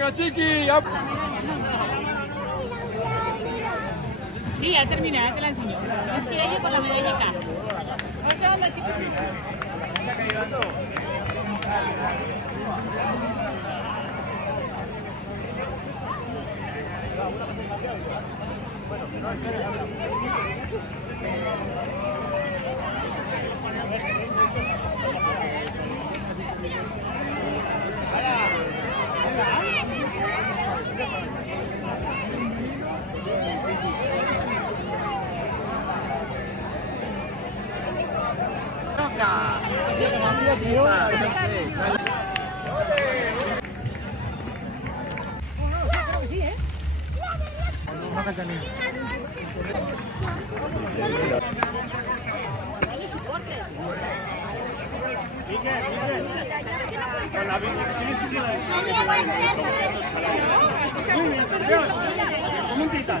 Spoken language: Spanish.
Venga, chiqui. Sí, ya terminé, ya te la enseño. Es que ella por la medalla acá. Vamos a ver, chicos, chicos. ¿Cómo gritan?